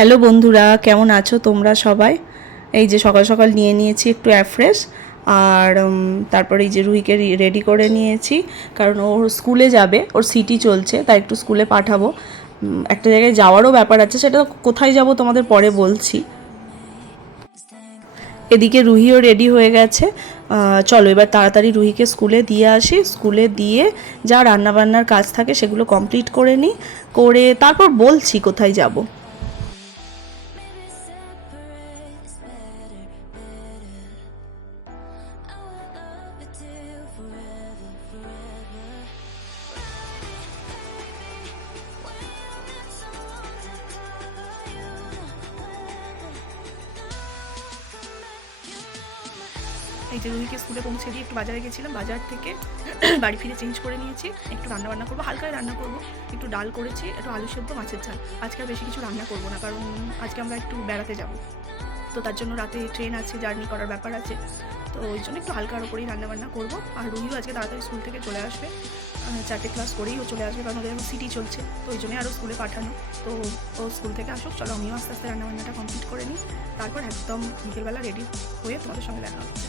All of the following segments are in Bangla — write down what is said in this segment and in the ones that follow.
হ্যালো বন্ধুরা, কেমন আছো তোমরা সবাই? এই যে সকাল সকাল নিয়ে নিয়েছি একটু অ্যাফ্রেশ। আর তারপরে এই যে রুহিকে রেডি করে নিয়েছি, কারণ ওর স্কুলে যাবে, ওর সিটি চলছে, তাই একটু স্কুলে পাঠাবো। একটা জায়গায় যাওয়ারও ব্যাপার আছে, সেটা কোথায় যাব তোমাদের পরে বলছি। এদিকে রুহিও রেডি হয়ে গেছে। চলো এবার তাড়াতাড়ি রুহিকে স্কুলে দিয়ে আসি। স্কুলে দিয়ে যা রান্নাবান্নার কাজ থাকে সেগুলো কমপ্লিট করে নিই, করে তারপর বলছি কোথায় যাব। এই যে রুহিকে স্কুলে পৌঁছে দিয়ে একটু বাজারে গেছিলাম, বাজার থেকে বাড়ি ফিরে চেঞ্জ করে নিয়েছি। একটু রান্না করবো, হালকা রান্না করবো, একটু ডাল করেছি, একটু আলু সেদ্ধ, মাছের ঝাল। আজকে আর বেশি কিছু রান্না করবো না, কারণ আজকে আমরা একটু বেড়াতে যাব, তো তার জন্য রাতে ট্রেন আছে, জার্নি করার ব্যাপার আছে, তো ওই জন্য একটু হালকার ওপরেই রান্নাবান্না করবো। আর রুহিও আজকে তাড়াতাড়ি স্কুল থেকে চলে আসবে, 4টে ক্লাস করেই ও চলে আসবে, কারণ ওদের এখন সিটি চলছে, তো ওই জন্যই আরও স্কুলে পাঠানো। তো ও স্কুল থেকে আসুক, চলো আমিও আস্তে আস্তে রান্নাবান্নাটা কমপ্লিট করে নিই, তারপর একদম বিকেলবেলা রেডি হয়ে তোমাদের সঙ্গে দেখা হচ্ছে।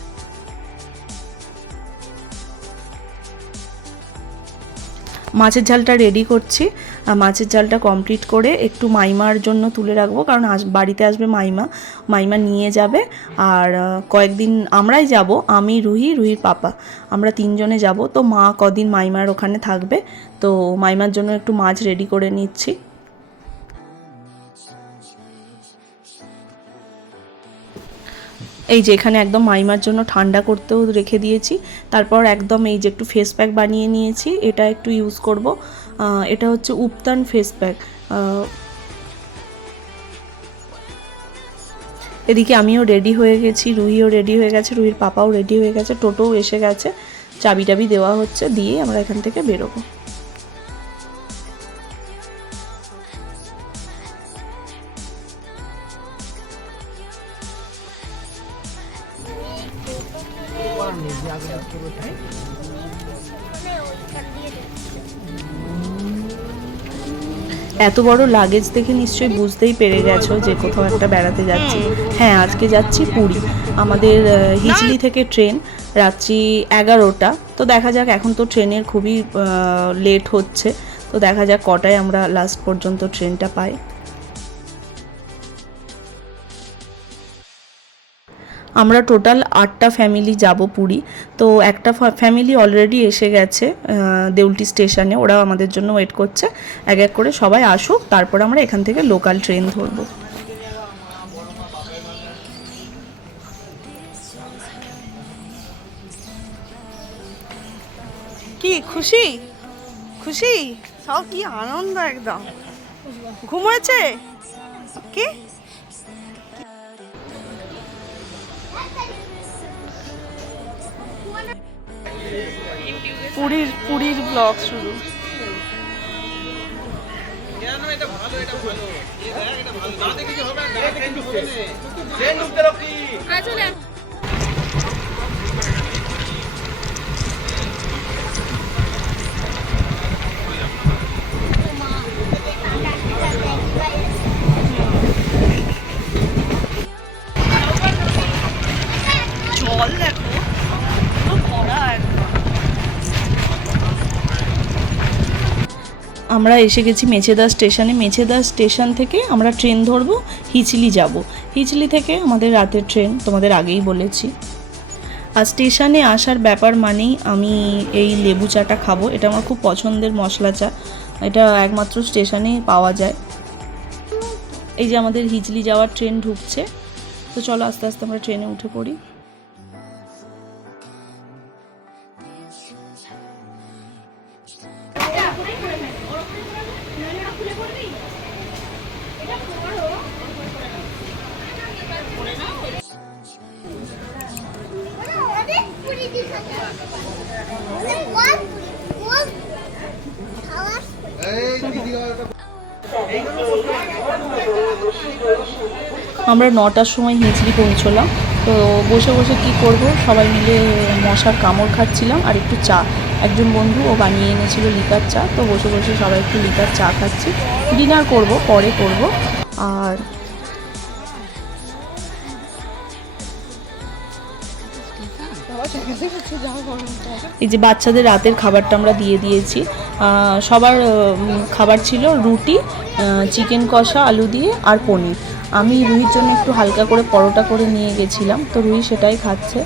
মাছের ঝালটা রেডি করছি। মাছের ঝালটা কমপ্লিট করে একটু মাইমার জন্য তুলে রাখবো, কারণ বাড়িতে আসবে মাইমা, মাইমা নিয়ে যাবে। আর কয়েকদিন আমরাই যাব, আমি, রুহির পাপা, আমরা তিনজনে যাব। তো মা কদিন মাইমার ওখানে থাকবে, তো মাইমার জন্য একটু মাছ রেডি করে নিচ্ছি। এই যে এখানে একদম মাইমার জন্য ঠান্ডা করতেও রেখে দিয়েছি। তারপর একদম এই যে একটু ফেস প্যাক বানিয়ে নিয়েছি, এটা একটু ইউজ করব। এটা হচ্ছে উপতান ফেস প্যাক। এদিকে আমিও রেডি হয়ে গেছি, রুহিও রেডি হয়ে গেছে, রুহির পাপাও রেডি হয়ে গেছে, টোটোও এসে গেছে, চাবি টাবি দেওয়া হচ্ছে, দিয়ে আমরা এখান থেকে বেরোবো। এত বড় লাগেজ দেখে নিশ্চয়ই বুঝতেই পেরে গেছো যে কোথাও একটা বেড়াতে যাচ্ছি। হ্যাঁ, আজকে যাচ্ছি পুরী। আমাদের হিজলি থেকে ট্রেন রাত্রি 11টা। তো দেখা যাক, এখন তো ট্রেনের খুবই লেট হচ্ছে, তো দেখা যাক কটায় আমরা লাস্ট পর্যন্ত ট্রেনটা পাই। আমরা টোটাল 8টা ফ্যামিলি যাব পুরী। তো একটা ফ্যামিলি অলরেডি এসে গেছে দেউলটি স্টেশনে, ওরা আমাদের জন্য ওয়েট করছে। এক এক করে সবাই আসুক, তারপর আমরা এখান থেকে লোকাল ট্রেন ধরবো। কি খুশি খুশি, সব কি আনন্দ, একদম ঘুম হয়েছে কি? পুরীর ব্লগ শুরু। জল দেখো, পুরো ভরা একদম। আমরা এসে গেছি মেছেদা স্টেশনে। মেছেদা স্টেশন থেকে আমরা ট্রেন ধরবো, হিচলি যাব। হিচলি থেকে আমাদের রাতের ট্রেন, তোমাদের আগেই বলেছি। আর স্টেশনে আসার ব্যাপার মানেই আমি এই লেবু চাটা খাবো, এটা আমার খুব পছন্দের মশলা চা, এটা একমাত্র স্টেশনে পাওয়া যায়। এই যে আমাদের হিজলি যাওয়ার ট্রেন ঢুকছে, তো চলো আস্তে আস্তে আমরা ট্রেনে উঠে পড়ি। আমরা 9টার সময় হিজলি পৌঁছলাম। তো বসে বসে কি করব, সবাই মিলে মশার কামড় খাচ্ছিলাম আর একটু চা। একজন বন্ধু ও বানিয়ে এনেছিল লিকার চা, তো বসে বসে সবাই একটু লিকার চা খাচ্ছি। ডিনার করব, পরে করব। আর এই যে বাচ্চাদের রাতের খাবারটা আমরা দিয়ে দিয়েছি। সবার খাবার ছিল রুটি, চিকেন কষা আলু দিয়ে আর পনির। আমি রুহির জন্য একটু হালকা করে পরোটা করে নিয়ে গেছিলাম, তো রুহি সেটাই খাচ্ছে।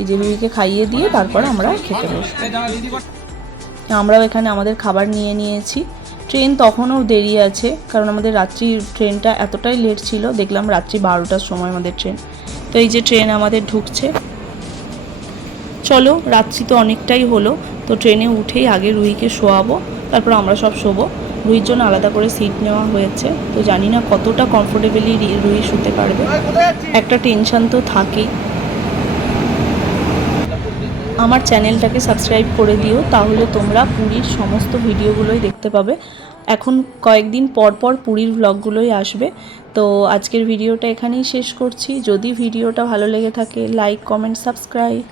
এই যে রুহিকে খাইয়ে দিয়ে তারপর আমরা খেতে বসবো। আমরাও এখানে আমাদের খাবার নিয়ে নিয়েছি। ট্রেন তখনও দেরি আছে, কারণ আমাদের রাত্রি ট্রেনটা এতটাই লেট ছিল, দেখলাম রাত্রি 12টার সময় আমাদের ট্রেন। তো এই যে ট্রেন আমাদের ঢুকছে। চলো, রাত্রি তো অনেকটাই হলো, তো ট্রেনে উঠেই আগে রুহিকে শোয়াবো, তারপর আমরা সব শোবো। রুহির জন্য আলাদা করে সিট নেওয়া হয়েছে, তো জানি না কতটা কমফোর্টেবলি রুহি শুতে পারবে, একটা টেনশন তো থাকেই। আমার চ্যানেলটাকে সাবস্ক্রাইব করে দিও, তাহলে তোমরা পুরীর সমস্ত ভিডিওগুলোই দেখতে পাবে। এখন কয়েকদিন পর পর পুরীর ব্লগগুলোই আসবে। তো আজকের ভিডিওটা এখানেই শেষ করছি। যদি ভিডিওটা ভালো লেগে থাকে, লাইক, কমেন্ট, সাবস্ক্রাইব।